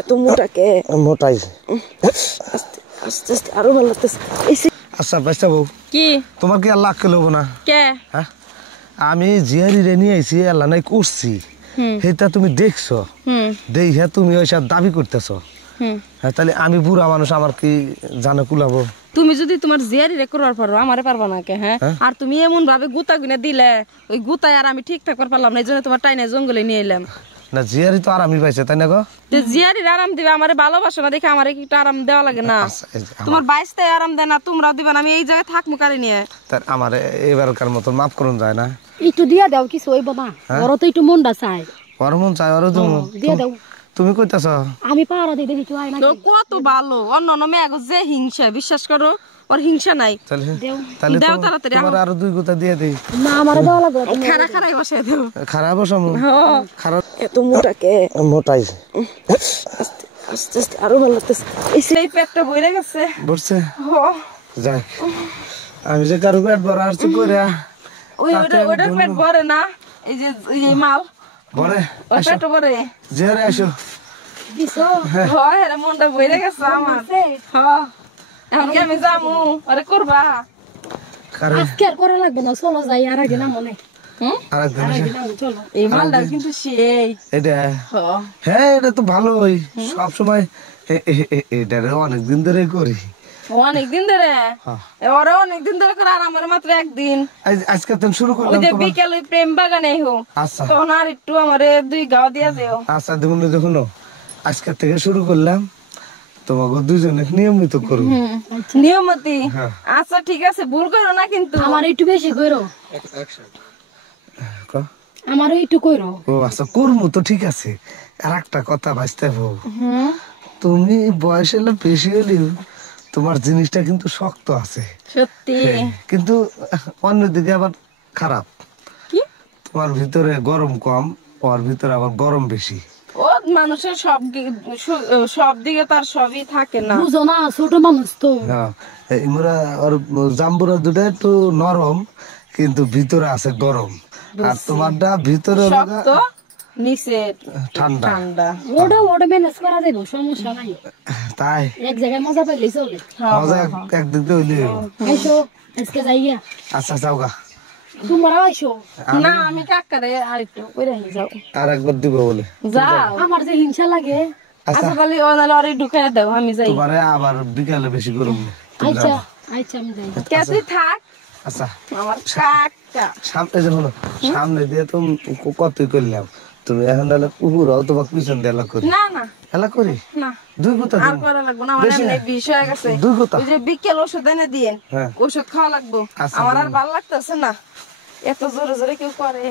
এত মোটা কে? মোটাই আস্তে আস্তে আস্তে আরো ভালো লাগতেছে। আচ্ছা বাইসা বউ, কি তোমার কি আল্লাহ আক্কেল হবো না? কে? হ্যাঁ, আমি জিয়ারি রে নিয়ে আইছি, আল্লাহ নাই করছি, সেটা তুমি দেখছো, দেখে তুমি ওই সব দাবি করতেছো। হ্যাঁ, তাহলে আমি বুড়া মানুষ, আমার কি জানে কুলাবো? তুমি যদি তোমার জিয়ারি রে করবার পারো, আমারে পারবা না কে? হ্যাঁ, আর তুমি এমন ভাবে গুতা গুনে দিলে, ওই গুতায় আর আমি ঠিক থাকবার পারলাম না, এই জন্য তোমার টাইনে জঙ্গলে নিয়ে এলাম। না, জিয়ারি তো আরামই পাইছে, তাই না গো? জিয়ারির আরাম দিবে, আমারে ভালোবাসো না দেখে আমারে একটু আরাম দেওয়া লাগে না? আচ্ছা, এই যে তোমার বাইশটাই আরাম দেয় না, তোমরাও দিবে না, আমি এই জায়গায় থাকবো কারে নিয়ে? তার আমার এবারকার মতো মাফ করুন যায় না? একটু দিয়া দাও, কিছু হইব না, ওরা তো একটু মনটা চায়। ওর মন চাই, ওর দিয়া দাও। তুমি কইতাছ? আমি পাহারা দিয়ে দেখি হয় না। কত ভালো, অন্য অন্য মেয়ে যে হিংসা, বিশ্বাস করো ওর হিংসা নাই। তাহলে দাও তাড়াতাড়ি, তোমার আরো 2 গুতা দিয়ে দেই। না, আমারে দেওয়া লাগবে। খারা খারাই বসাই দাও। খারাপ বসামু? খারাপ এত মোটা কে? মোটাই আস্তে আস্তে আস্তে আরো ভালো লাগতেছে। এই পেটটা বইরে গেছে। বসছে যাক, আমি যে কারো পেট ভরা আসছি কইরা, ওইটার পেট ভরে না, এই যে এই মাল ভরে ওর পেট ভরে। জেরে আসো। দিছো? হয়, এর মনটা বইরে গেছে আমার। হ্যাঁ, এখন কি আমি যামু? আরে করবা? আজকে আর করা লাগবে না, চলো যাই, আর আগে না মনে। চলো। এই মালটা কিন্তু সেই এটা, হ্যাঁ এটা তো ভালোই, সব সময় এটা অনেকদিন ধরে করি। অনেকদিন ধরে? ওরা অনেকদিন ধরে করে, আর আমার মাত্র একদিন। আজকে তো শুরু ওই করলাম যে তোমার। বিকেল ওই প্রেম বাগানে হো, আচ্ছা তখন আর একটু আমারে 2 গাও দিয়া দেও। আচ্ছা, দেখুন আজকে থেকে শুরু করলাম, তোমাকে দুজনে নিয়মিত করবো। নিয়মতি? আচ্ছা ঠিক আছে, ভুল করো না কিন্তু। আমার একটু বেশি কইরো। আমার একটু কইরো। ও আচ্ছা, করবো তো, ঠিক আছে। আর একটা কথা বাঁচতে বউ, তুমি বয়স হলে বেশি হলেও তোমার জিনিসটা কিন্তু শক্ত আছে। সত্যি? কিন্তু অন্যদিকে আবার খারাপ, তোমার ভিতরে গরম কম, ওর ভিতরে আবার গরম বেশি। ও মানুষের সব দিকে তার সবই থাকে না, বুঝো না, ছোট মানুষ তো। হ্যাঁ, ইমরা ওর জাম্বুরা দুটা একটু নরম, কিন্তু ভিতরে আছে গরম। আর তোমারটা ভিতরে শক্ত, নিচে ঠান্ডা। ওটা ম্যানেজ করা যাবে, সমস্যা নাই। তাই এক জায়গায় মজা পাইলে চলে। মজা একদিক দিয়ে হইলে। আইসো, আজকে যাইয়া। আচ্ছা যাওগা, তোমরা আইসো। না, আমি কাকারে আর একটু কইরা নিয়ে যাও। আর একবার দিব বলে যাও, আমার যে হিংসা লাগে। আচ্ছা তাহলে ওনারে আরে ঢুকাই দাও, আমি যাই। তোমারে আবার বিকালে বেশি গরম। আচ্ছা আচ্ছা, আমি যাই। কে তুই থাক, আচ্ছা আমার কাকা। সামনে যে হলো, সামনে দিয়ে তুমি কতই করলাম, তুমি এখন তাহলে কুকুরাও তোমাকে পিছন দিয়ে এলা করি। না না এলা করি না, 2 গুতা আর করা লাগবো না, আমার এমনি বিষ হয়ে গেছে। 2 গুতা। ওই যে বিকেল ওষুধ এনে দিয়ে, ওষুধ খাওয়া লাগবো, আমার আর ভালো লাগতেছে না, এত জোরে জোরে কেউ করে।